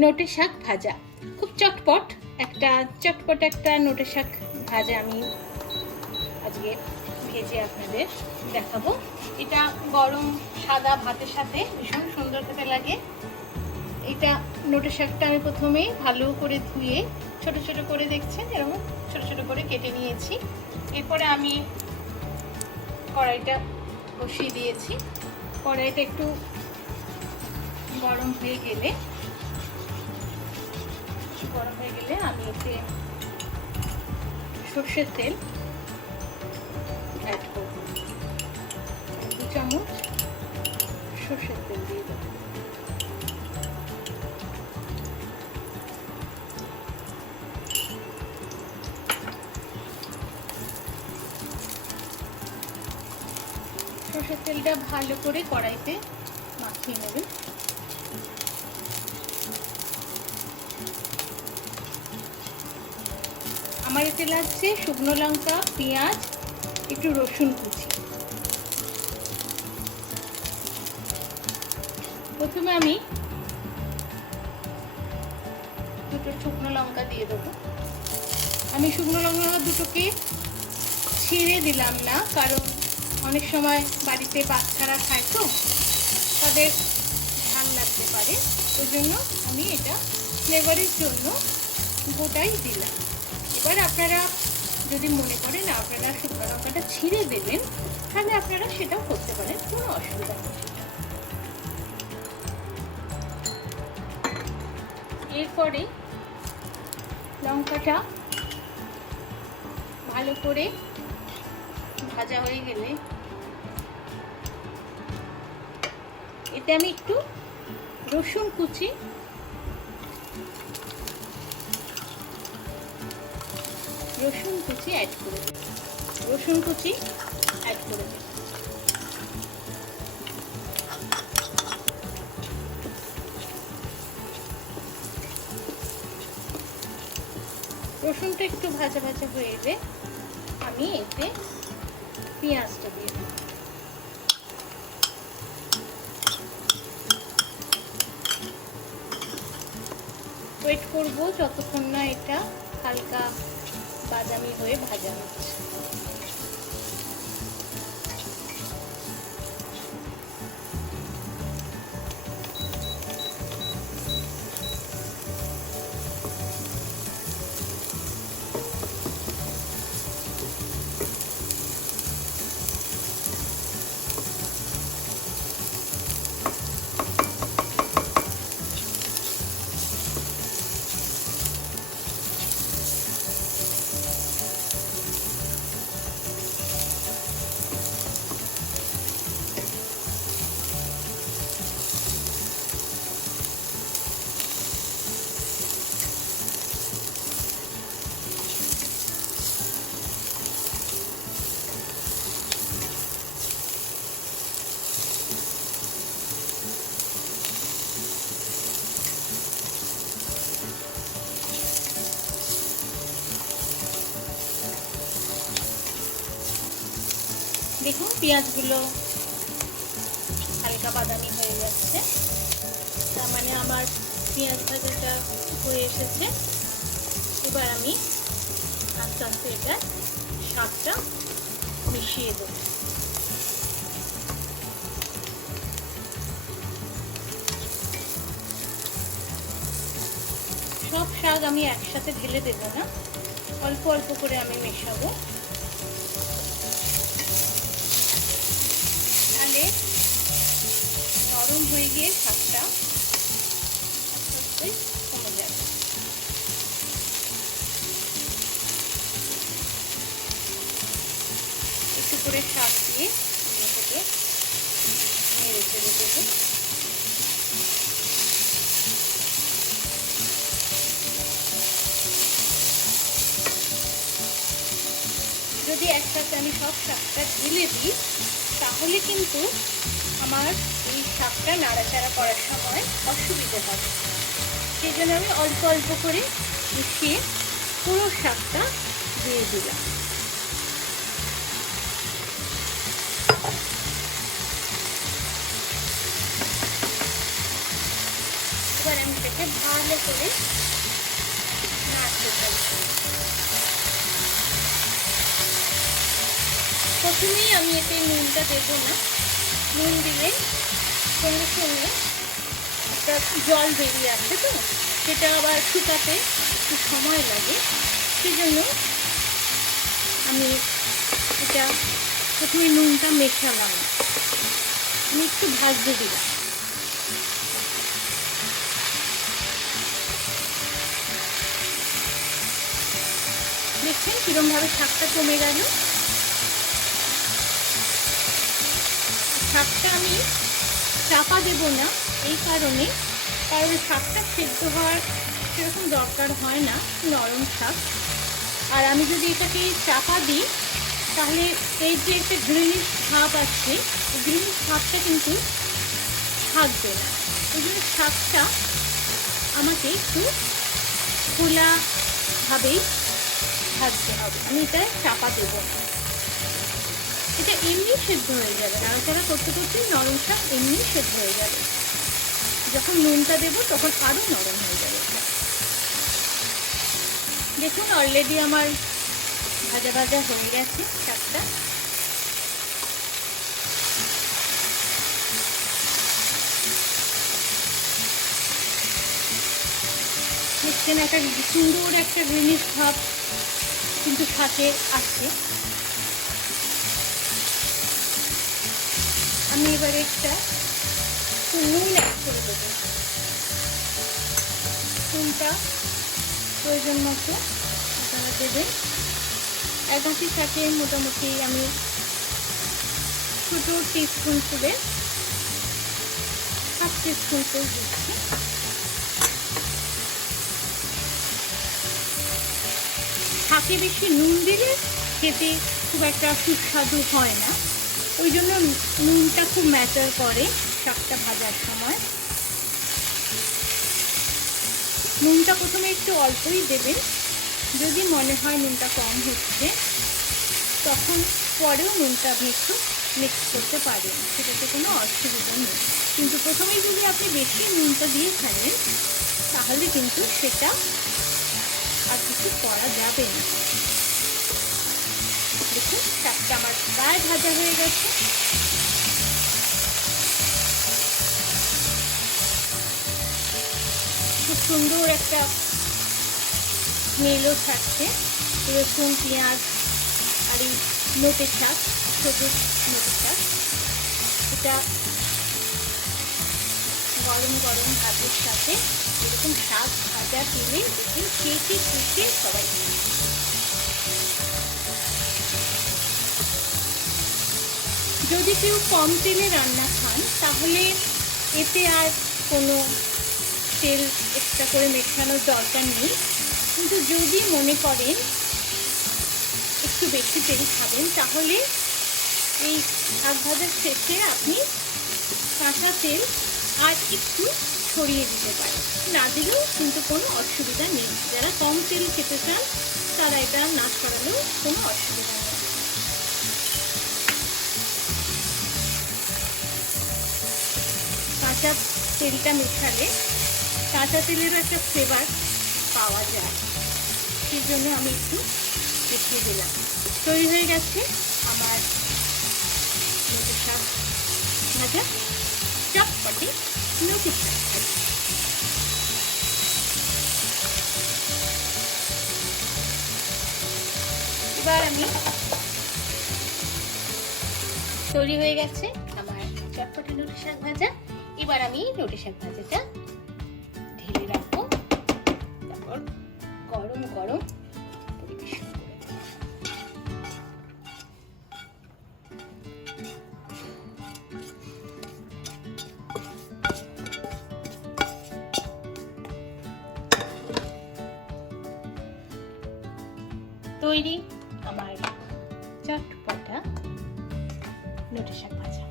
নোটে শাক ভাজা। খুব চটপট একটা নোটে শাক ভাজা আমি আজকে ভেজে আপনাদের দেখাবো। এটা গরম সাদা ভাতের সাথে ভীষণ সুন্দর খেতে লাগে। এটা নোটে শাকটা আমি প্রথমেই ভালো করে ধুয়ে ছোট ছোট করে দেখছেন এরকম ছোট ছোট করে কেটে নিয়েছি। এরপরে আমি কড়াইটা বসিয়ে দিয়েছি। কড়াইটা একটু গরম হয়ে গেলে আমি এতে সর্ষের তেল অ্যাড করব। 2 চামচ সর্ষের তেল দিয়ে দেবো। সর্ষের তেলটা ভালো করে কড়াইতে মাখিয়ে নেবেন। আমার এতে লাগছে শুকনো লঙ্কা, পেঁয়াজ, একটু রসুন কুচি। প্রথমে আমি 2টো শুকনো লঙ্কা দিয়ে দেবো। আমি শুকনো লঙ্কা দুটোকে ছিঁড়ে দিলাম না, কারণ অনেক সময় বাড়িতে বাচ্চারা খায় তো তাদের ঝাল লাগতে পারে, ওই জন্য আমি এটা ফ্লেভারের জন্য গোটাই দিলাম। এবার আপনারা যদি মনে করেন আপনারা শুকনো লঙ্কাটা ছিঁড়ে দেবেন তাহলে আপনারা সেটাও করতে পারেন, কোনো অসুবিধা নেই। এরপরে লঙ্কাটা ভালো করে ভাজা হয়ে গেলে এতে আমি একটু রসুন কুচি অ্যাড করে দেব। রসুন কুচি অ্যাড করে দেব। রসুনটা একটু ভাজা ভাজা হয়ে এলে আমি এতে পেঁয়াজটা দিয়ে দেব। ওয়েট করব যতক্ষণ না এটা হালকা বাদামি হয়ে ভাজা হচ্ছে। দেখুন পেঁয়াজগুলো হালকা বাদামি হয়ে যাচ্ছে, তার মানে আমার পেঁয়াজ ভাজাটা হয়ে এসেছে। এবার আমি আস্তে আস্তে এটা শাকটা মিশিয়ে দেব। সব শাক আমি একসাথে ঢেলে দেব না, অল্প অল্প করে আমি মেশাবো, তাহলে নরম হয়ে গিয়ে শাকটা কমে যাবে। একটু করে শাক দিয়ে এটাকে নেড়ে চেড়ে দেবো। যদি একসাথে আমি সব শাকটা ঢেলে দিই তাহলে কিন্তু আমার এই শাকটা নাড়াচাড়া করার সময় অসুবিধে হবে, সেই জন্য আমি অল্প অল্প করে মিশিয়ে পুরো শাকটা দিয়ে দিলাম। এবার আমি এটাকে ভালো করে নাড়তে থাকবো। প্রথমেই আমি এতে নুনটা দেবো না, নুন দিলে সঙ্গে সঙ্গে একটা জল বেরিয়ে আসে, তো সেটা আবার শুকাতে একটু সময় লাগে। সেজন্য আমি এটা প্রথমে নুনটা মেশালাম, আমি একটু ভাজতে দিলাম। দেখছেন কিরমভাবে শাকটা কমে গেল। শাকটা আমি চাপা দেব না এই কারণে, কারণ শাকটা সেদ্ধ হওয়ার সেরকম দরকার হয় না, নরম শাক। আর আমি যদি এটাকে চাপা দিই তাহলে এই যে একটা গ্রিনিশ ভাব আছে, এই গ্রিনিশ ভাবটা কিন্তু থাকবে না। ওই জন্য শাকটা আমাকে একটু খোলাভাবেই ভাজতে হবে, আমি এটা চাপা দেবো না। এটা এমনি সেদ্ধ হয়ে যাবে, নাড়াচাড়া করতে করতে নরম শাক এমনি সেদ্ধ হয়ে যাবে। যখন নুনটা দেবো তখন আরও নরম হয়ে যাবে। দেখুন অলরেডি আমার ভাজা ভাজা হয়ে গেছে শাকটা। দেখছেন একটা সুন্দর একটা গ্রিনিশ ভাব কিন্তু শাকে আসছে। আমি এবার একটা নুন অ্যাড করে দেবো, নুনটা প্রয়োজন মতো আপনারা দেবেন। এক আঁটি শাকে মোটামুটি আমি ছোটো টিস্পুন করে 1/2 টিস্পুন করে দিচ্ছি। শাকে বেশি নুন দিলে খেতে খুব একটা সুস্বাদু হয় না, ওই জন্য নুনটা খুব ম্যাটার করে শাকটা ভাজার সময়। নুনটা প্রথমে একটু অল্পই দেবেন, যদি মনে হয় নুনটা কম হচ্ছে তখন পরেও নুনটা আপনি একটু মিক্স করতে পারেন, সেটাতে কোনো অসুবিধা নেই। কিন্তু প্রথমেই যদি আপনি বেশি নুনটা দিয়ে ফেলেন তাহলে কিন্তু সেটা আর কিছু করা যাবে না। দেখুন শাকটা আমার প্রায় ভাজা হয়ে গেছে। খুব সুন্দর একটা স্মেলও থাকছে, রসুন পেঁয়াজ আর এই নোটে শাক, সবুজ নোটে শাক। এটা গরম গরম ভাতের সাথে এরকম শাক ভাজা পেলে দেখুন খেতে খেতে সবাই। যদি কেউ কম তেলে রান্না খান তাহলে এতে আর কোনো তেল এক্সট্রা করে মেশানোর দরকার নেই। কিন্তু যদি মনে করেন একটু বেশি তেল খাবেন তাহলে এই শাক ভাজার শেষে আপনি কাঁচা তেল আর একটু ছড়িয়ে দিতে পারেন, না দিলেও কিন্তু কোনো অসুবিধা নেই। যারা কম তেল খেতে চান তারা এটা না ছড়ালেও কোনো অসুবিধা নেই। কাঁচা তেলটা মেশালে কাঁচা তেলেরও একটা ফ্লেভার পাওয়া যায়, সেই জন্য আমি একটু দেখিয়ে দিলাম। তৈরি হয়ে গেছে আমার নোটে শাক ভাজা, চটপটে নোটে শাক ভাজা। এবার আমি তৈরি হয়ে গেছে আমার চটপটে নোটে শাক ভাজা। এবার আমি নোটে শাক ভাজাটা ঢেলে রাখবো, তারপর গরম গরম পরিবেশন করে দেব। তৈরি আমার চটপটা নোটে শাক ভাজা।